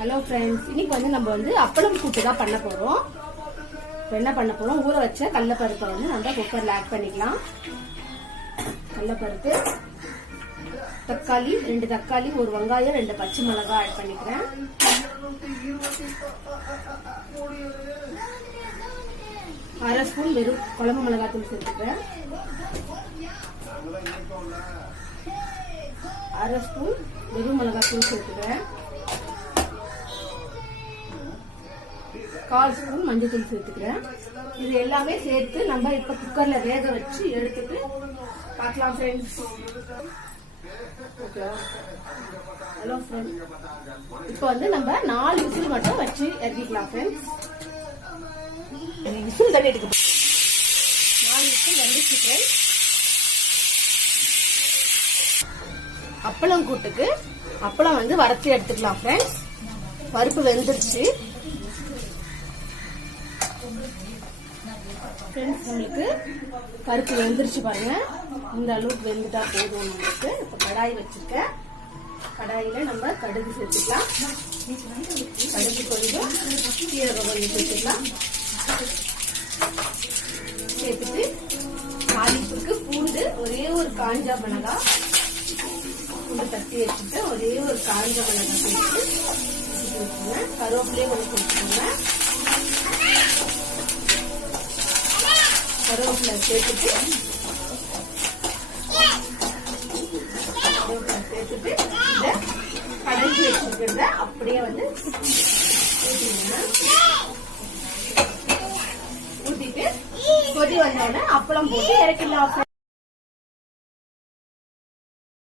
Hello friends, இன்னைக்கு வந்து நம்ம வந்து அப்பளம் கூட்டு தான் பண்ண போறோம். என்ன பண்ண போறோம், ஊற வச்ச கடலைப்பருப்பை வந்து நம்ம குக்கர்ல ஆட் பண்ணிக்கலாம். கடலைப்பருப்பு, தக்காளி, 2 தக்காளி, 1 வெங்காயம், 2 பச்சை மிளகாய் ஆட் பண்ணிக்கிறேன். அரை ஸ்பூன் வெறும் குழம்பு மிளகாய் தூள் சேர்த்துக்கிறேன். அரை ஸ்பூன் வெறும் மிளகாய் தூள் சேர்த்துக்கிறேன். 1/4 ஸ்பூன் மஞ்சள் தூள் சேர்த்துக்கிறேன். இது எல்லாமே சேர்த்து நம்ம இப்ப குக்கர்ல வேக வச்சு எடுத்துட்டு பார்க்கலாம் ஃப்ரெண்ட்ஸ். ஹலோ ஃப்ரெண்ட்ஸ், இப்போ வந்து நம்ம 4 விசில் மட்டும் வச்சு இறக்கிக்கலாம் ஃப்ரெண்ட்ஸ். விசில் தண்ணி எடுக்க 4 விசில் வந்துச்சு ஃப்ரெண்ட்ஸ். அப்பளம் கூட்டுக்கு அப்பளம் வந்து வறுத்து எடுத்துக்கலாம் ஃப்ரெண்ட்ஸ். பருப்பு வெந்துருச்சு ஃப்ரெண்ட்ஸ். உங்களுக்கு பருப்பு வெந்துருச்சு பாருங்க. இந்த அளவுக்கு வெந்துட்டா போதும் நம்மளுக்கு. இப்போ கடாய் வச்சிருக்கேன். கடாயில நம்ம கடுகு சேர்த்துக்கலாம். கடுகு கொஞ்சம், சீரகம் கொஞ்சம் சேர்த்துக்கலாம். சேர்த்துட்டு தாளிப்புக்கு பூண்டு, ஒரே ஒரு காஞ்ச மிளகாய் பூண்டு தட்டி வச்சுட்டு ஒரே ஒரு காஞ்ச மிளகாய் சேர்த்து வச்சுக்கோங்க. கருவேப்பிலையும் கொஞ்சம் சேர்த்துக்கோங்க. கருவேப்பிலை சேர்த்துட்டு இதை கடைஞ்சி வச்சுக்கிறத அப்படியே வந்து ஊத்திட்டு கொதி வந்தோடனே அப்பளம் போட்டு இறக்கிடலாம்.